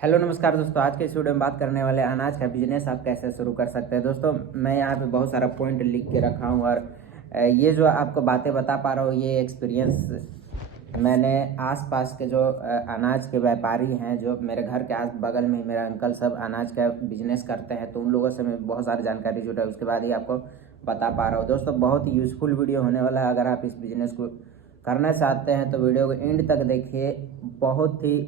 Hello नमस्कार दोस्तों, आज के इस वीडियो में बात करने वाले अनाज का बिजनेस आप कैसे शुरू कर सकते हैं। दोस्तों मैं यहाँ पे बहुत सारा पॉइंट लिख के रखा हूँ और ये जो आपको बातें बता पा रहा हूँ ये एक्सपीरियंस मैंने आसपास के जो अनाज के व्यापारी हैं, जो मेरे घर के आस बगल में मेरा अंकल सब अनाज का बिजनेस करते हैं, तो उन लोगों से मैं बहुत सारी जानकारी जुटा, उसके बाद ही आपको बता पा रहा हूँ। दोस्तों बहुत ही यूज़फुल वीडियो होने वाला है। अगर आप इस बिज़नेस को करना चाहते हैं तो वीडियो को एंड तक देखिए। बहुत ही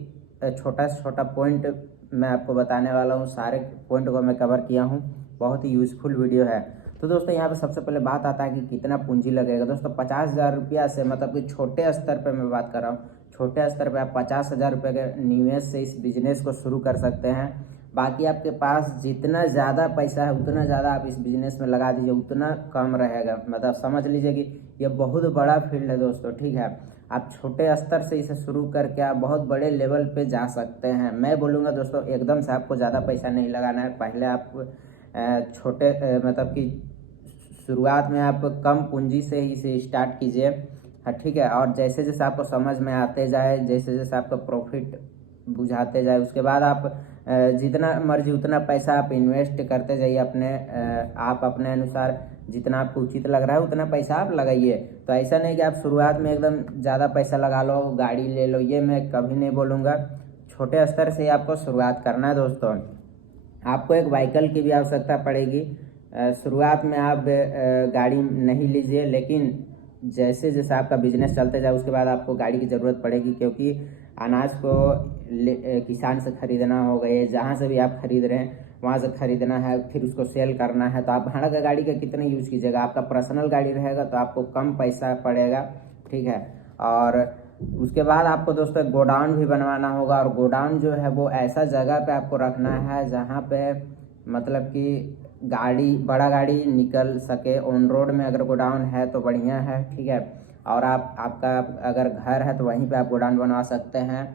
छोटा से छोटा पॉइंट मैं आपको बताने वाला हूँ, सारे पॉइंट को मैं कवर किया हूँ। बहुत ही यूज़फुल वीडियो है। तो दोस्तों यहाँ पे सबसे पहले बात आता है कि कितना पूंजी लगेगा। दोस्तों 50,000 रुपया से, मतलब कि छोटे स्तर पे मैं बात कर रहा हूँ, छोटे स्तर पे आप 50,000 रुपये के निवेश से इस बिज़नेस को शुरू कर सकते हैं। बाकी आपके पास जितना ज़्यादा पैसा है उतना ज़्यादा आप इस बिज़नेस में लगा दीजिए, उतना कम रहेगा। मतलब समझ लीजिए कि ये बहुत बड़ा फील्ड है दोस्तों, ठीक है। आप छोटे स्तर से इसे शुरू करके आप बहुत बड़े लेवल पे जा सकते हैं। मैं बोलूँगा दोस्तों एकदम से आपको ज़्यादा पैसा नहीं लगाना है। पहले आप छोटे मतलब कि शुरुआत में आप कम पूंजी से ही इसे स्टार्ट कीजिए, हाँ ठीक है। और जैसे जैसे आपको समझ में आते जाए, जैसे जैसे आपका प्रॉफिट बुझाते जाए, उसके बाद आप जितना मर्जी उतना पैसा आप इन्वेस्ट करते जाइए अपने आप अपने अनुसार। जितना आपको उचित लग रहा है उतना पैसा आप लगाइए। तो ऐसा नहीं कि आप शुरुआत में एकदम ज़्यादा पैसा लगा लो, गाड़ी ले लो, ये मैं कभी नहीं बोलूँगा। छोटे स्तर से आपको शुरुआत करना है दोस्तों। आपको एक व्हीकल की भी आवश्यकता पड़ेगी। शुरुआत में आप गाड़ी नहीं लीजिए, लेकिन जैसे जैसे आपका बिजनेस चलते जाए उसके बाद आपको गाड़ी की ज़रूरत पड़ेगी, क्योंकि अनाज को किसान से ख़रीदना होगा। ये जहाँ से भी आप खरीद रहे हैं वहाँ से ख़रीदना है, फिर उसको सेल करना है। तो आप भाड़ा का गाड़ी का कितने यूज़ कीजिएगा। आपका पर्सनल गाड़ी रहेगा तो आपको कम पैसा पड़ेगा, ठीक है। और उसके बाद आपको दोस्तों गोडाउन भी बनवाना होगा, और गोडाउन जो है वो ऐसा जगह पे आपको रखना है जहाँ पे मतलब कि बड़ा गाड़ी निकल सके। ऑन रोड में अगर गोडाउन है तो बढ़िया है, ठीक है। और आपका अगर घर है तो वहीं पे आप गोडाउन बनवा सकते हैं,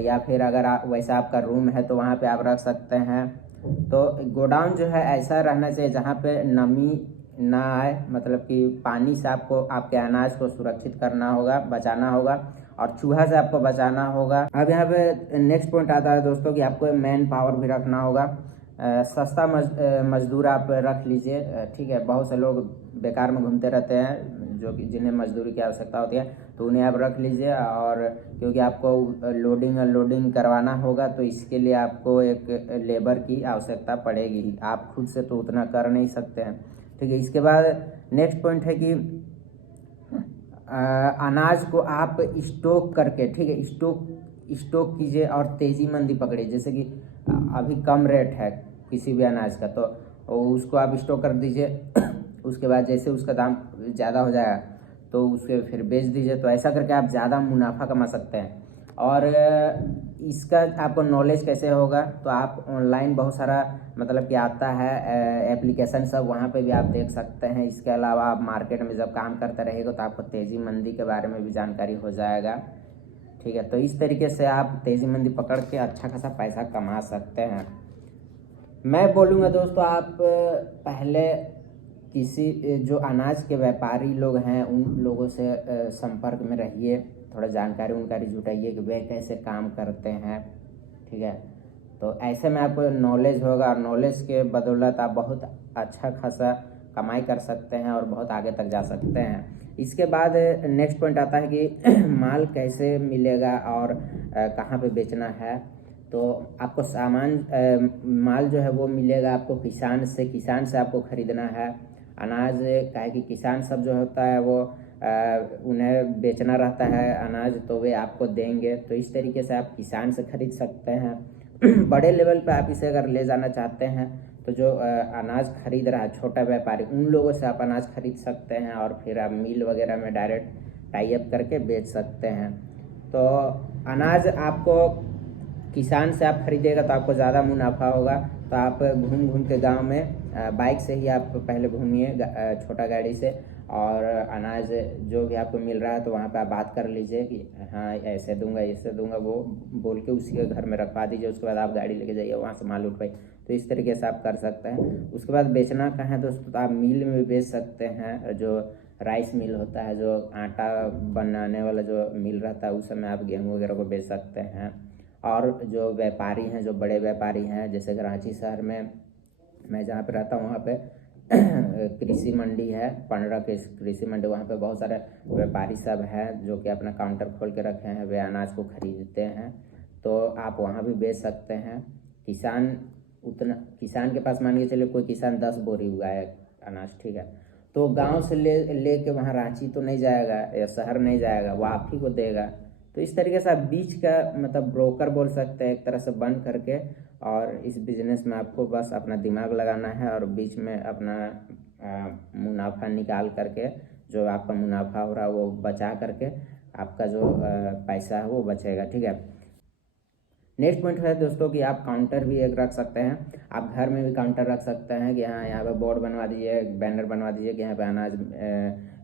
या फिर अगर वैसा आपका रूम है तो वहाँ पे आप रख सकते हैं। तो गोडाउन जो है ऐसा रहना चाहिए जहाँ पे नमी ना आए, मतलब कि पानी से आपको आपके अनाज को सुरक्षित करना होगा, बचाना होगा, और चूहा से आपको बचाना होगा। अब यहाँ पे नेक्स्ट पॉइंट आता है दोस्तों कि आपको मैन पावर भी रखना होगा। सस्ता मजदूर आप रख लीजिए, ठीक है। बहुत से लोग बेकार में घूमते रहते हैं जो कि जिन्हें मजदूरी की आवश्यकता होती है, तो उन्हें आप रख लीजिए। और क्योंकि आपको लोडिंग अनलोडिंग करवाना होगा तो इसके लिए आपको एक लेबर की आवश्यकता पड़ेगी। आप खुद से तो उतना कर नहीं सकते हैं, ठीक है। इसके बाद नेक्स्ट पॉइंट है कि अनाज को आप स्टॉक करके, ठीक है, स्टॉक कीजिए और तेज़ी मंदी पकड़िए। जैसे कि अभी कम रेट है किसी भी अनाज का, तो उसको आप स्टॉक कर दीजिए। उसके बाद जैसे उसका दाम ज़्यादा हो जाएगा तो उसे फिर बेच दीजिए। तो ऐसा करके आप ज़्यादा मुनाफा कमा सकते हैं। और इसका आपको नॉलेज कैसे होगा, तो आप ऑनलाइन बहुत सारा मतलब कि आता है एप्लीकेशन सब, वहाँ पे भी आप देख सकते हैं। इसके अलावा आप मार्केट में जब काम करते रहेगा तो आपको तेज़ी मंदी के बारे में भी जानकारी हो जाएगा, ठीक है। तो इस तरीके से आप तेज़ी मंदी पकड़ के अच्छा खासा पैसा कमा सकते हैं। मैं बोलूँगा दोस्तों आप पहले किसी जो अनाज के व्यापारी लोग हैं उन लोगों से संपर्क में रहिए, थोड़ा जानकारी जुटाइए कि वे कैसे काम करते हैं, ठीक है। तो ऐसे में आपको नॉलेज होगा, और नॉलेज के बदौलत आप बहुत अच्छा खासा कमाई कर सकते हैं और बहुत आगे तक जा सकते हैं। इसके बाद नेक्स्ट पॉइंट आता है कि माल कैसे मिलेगा और कहाँ पे बेचना है। तो आपको माल जो है वो मिलेगा आपको किसान से आपको ख़रीदना है अनाज। क्या है कि किसान सब जो होता है वो उन्हें बेचना रहता है अनाज, तो वे आपको देंगे। तो इस तरीके से आप किसान से खरीद सकते हैं। बड़े लेवल पे आप इसे अगर ले जाना चाहते हैं तो जो अनाज खरीद रहा है छोटा व्यापारी, उन लोगों से आप अनाज खरीद सकते हैं और फिर आप मिल वगैरह में डायरेक्ट टाई अप करके बेच सकते हैं। तो अनाज आपको किसान से आप खरीदिएगा तो आपको ज़्यादा मुनाफा होगा। तो आप घूम घूम के गांव में बाइक से ही आप पहले घूमिए, छोटा गाड़ी से, और अनाज जो भी आपको मिल रहा है तो वहाँ पे आप बात कर लीजिए कि हाँ ऐसे दूंगा, वो बोल के उसी के घर में रखवा दीजिए। उसके बाद आप गाड़ी लेके जाइए, वहाँ से माल उठवाइए। तो इस तरीके से आप कर सकते हैं। उसके बाद बेचना कहाँ है दोस्तों, तो आप मिल में बेच सकते हैं। जो राइस मिल होता है, जो आटा बनाने वाला जो मिल रहता है, उस समय आप गेहूँ वगैरह को बेच सकते हैं। और जो व्यापारी हैं, जो बड़े व्यापारी हैं, जैसे रांची शहर में मैं जहाँ पे रहता हूँ वहाँ पे कृषि मंडी है, पंडरा के कृषि मंडी, वहाँ पे बहुत सारे व्यापारी सब हैं जो कि अपना काउंटर खोल के रखे हैं, वे अनाज को खरीदते हैं। तो आप वहाँ भी बेच सकते हैं। किसान के पास मान के चलिए कोई किसान 10 बोरी उगाए अनाज, ठीक है, तो गांव से ले के वहाँ रांची तो नहीं जाएगा या शहर नहीं जाएगा, वो आप ही को देगा। तो इस तरीके से आप बीच का मतलब ब्रोकर बोल सकते हैं एक तरह से बन करके, और इस बिज़नेस में आपको बस अपना दिमाग लगाना है और बीच में अपना मुनाफा निकाल करके, जो आपका मुनाफा हो रहा है वो बचा करके आपका जो पैसा है वो बचेगा, ठीक है। नेक्स्ट पॉइंट है दोस्तों कि आप काउंटर भी एक रख सकते हैं। आप घर में भी काउंटर रख सकते हैं कि हाँ यहाँ पे बोर्ड बनवा दीजिए, बैनर बनवा दीजिए कि यहाँ पे अनाज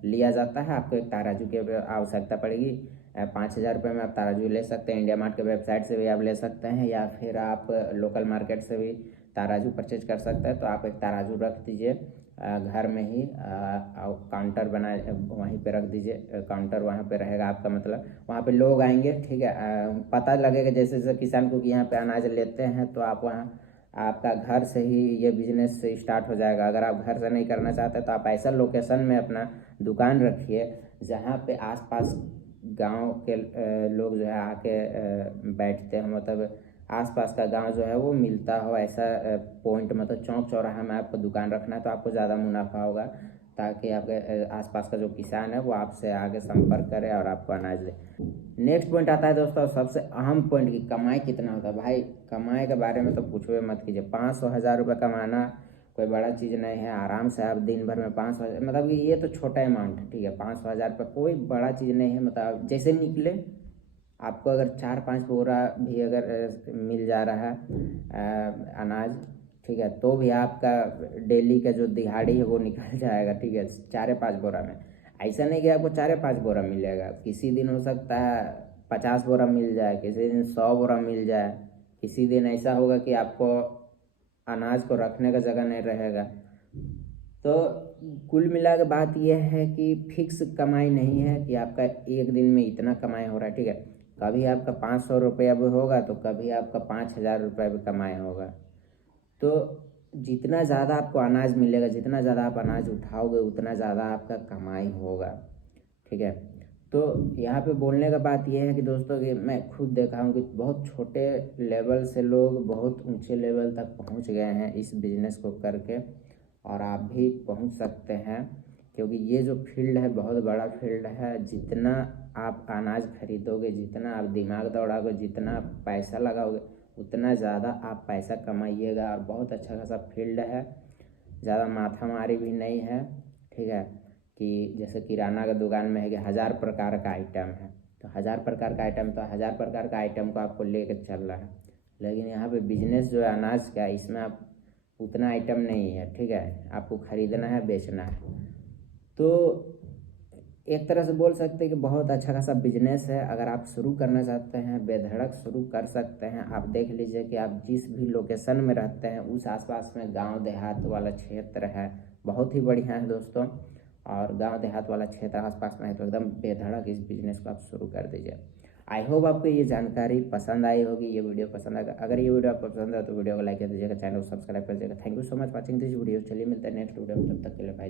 लिया जाता है। आपको एक तराजू की आवश्यकता पड़ेगी, 5,000 रुपये में आप तराजू ले सकते हैं। इंडिया मार्ट के वेबसाइट से भी आप ले सकते हैं, या फिर आप लोकल मार्केट से भी तराजू परचेज कर सकते हैं। तो आप एक तराजू रख दीजिए घर में ही, काउंटर बनाए वहीं पे रख दीजिए। काउंटर वहाँ पे रहेगा आपका, मतलब वहाँ पे लोग आएंगे, ठीक है, पता लगेगा जैसे जैसे किसान को कि यहाँ पे अनाज लेते हैं, तो आप वहाँ आपका घर से ही ये बिजनेस स्टार्ट हो जाएगा। अगर आप घर से नहीं करना चाहते तो आप ऐसा लोकेशन में अपना दुकान रखिए जहाँ पे आसपास गांव के लोग जो है आके बैठते हैं, मतलब आसपास का गांव जो है वो मिलता हो, ऐसा पॉइंट मतलब चौक चौराहा में आपको दुकान रखना है, तो आपको ज़्यादा मुनाफा होगा, ताकि आपके आसपास का जो किसान है वो आपसे आगे संपर्क करे और आपको अनाज दे। नेक्स्ट पॉइंट आता है दोस्तों सबसे अहम पॉइंट की कमाई कितना होता है। भाई कमाई के बारे में तो पूछो मत कीजिए। 500,000 रुपये कमाना कोई बड़ा चीज़ नहीं है। आराम से आप दिन भर में 500, मतलब कि ये तो छोटा अमाउंट है, ठीक है। 500,000 रुपये कोई बड़ा चीज़ नहीं है। मतलब जैसे निकले आपको अगर 4-5 बोरा भी अगर मिल जा रहा है अनाज, ठीक है, तो भी आपका डेली का जो दिहाड़ी है वो निकल जाएगा, ठीक है, 4-5 बोरा में। ऐसा नहीं कि आपको 4-5 बोरा मिलेगा, किसी दिन हो सकता है 50 बोरा मिल जाए, किसी दिन 100 बोरा मिल जाए, किसी दिन ऐसा होगा कि आपको अनाज को रखने का जगह नहीं रहेगा। तो कुल मिला के बात यह है कि फिक्स कमाई नहीं है कि आपका एक दिन में इतना कमाई हो रहा है, ठीक है। कभी आपका 500 रुपया भी होगा तो कभी आपका 5,000 रुपये भी कमाई होगा। तो जितना ज़्यादा आपको अनाज मिलेगा, जितना ज़्यादा आप अनाज उठाओगे उतना ज़्यादा आपका कमाई होगा, ठीक है। तो यहाँ पे बोलने का बात यह है कि दोस्तों कि मैं खुद देखा हूँ कि बहुत छोटे लेवल से लोग बहुत ऊंचे लेवल तक पहुँच गए हैं इस बिज़नेस को करके, और आप भी पहुँच सकते हैं, क्योंकि ये जो फील्ड है बहुत बड़ा फील्ड है। जितना आप अनाज खरीदोगे, जितना आप दिमाग दौड़ाओगे, जितना पैसा लगाओगे, उतना ज़्यादा आप पैसा कमाइएगा। और बहुत अच्छा खासा फील्ड है, ज़्यादा माथामारी भी नहीं है, ठीक है। कि जैसे किराना का दुकान में है कि 1000 प्रकार का आइटम है, तो 1000 प्रकार का आइटम, तो 1000 प्रकार का आइटम को आपको लेके चल रहा है। लेकिन यहाँ पे बिजनेस जो है अनाज का, इसमें आप उतना आइटम नहीं है, ठीक है, आपको ख़रीदना है, बेचना है। तो एक तरह से बोल सकते हैं कि बहुत अच्छा खासा बिजनेस है। अगर आप शुरू करना चाहते हैं, बेधड़क शुरू कर सकते हैं। आप देख लीजिए कि आप जिस भी लोकेशन में रहते हैं उस आसपास में गांव देहात वाला क्षेत्र है, बहुत ही बढ़िया है दोस्तों। और गांव देहात वाला क्षेत्र आसपास में है तो एकदम बेधड़क इस बिज़नेस को आप शुरू कर दीजिए। आई होप आपको ये जानकारी पसंद आई होगी, ये वीडियो पसंद आएगा। अगर ये वीडियो आपको पसंद है तो वीडियो को लाइक कर दीजिएगा, चैनल को सब्सक्राइब कर दीजिएगा। Thank you so much watching this video. चलिए मिलते हैं नेक्स्ट वीडियो में, तब तक के लिए बाय।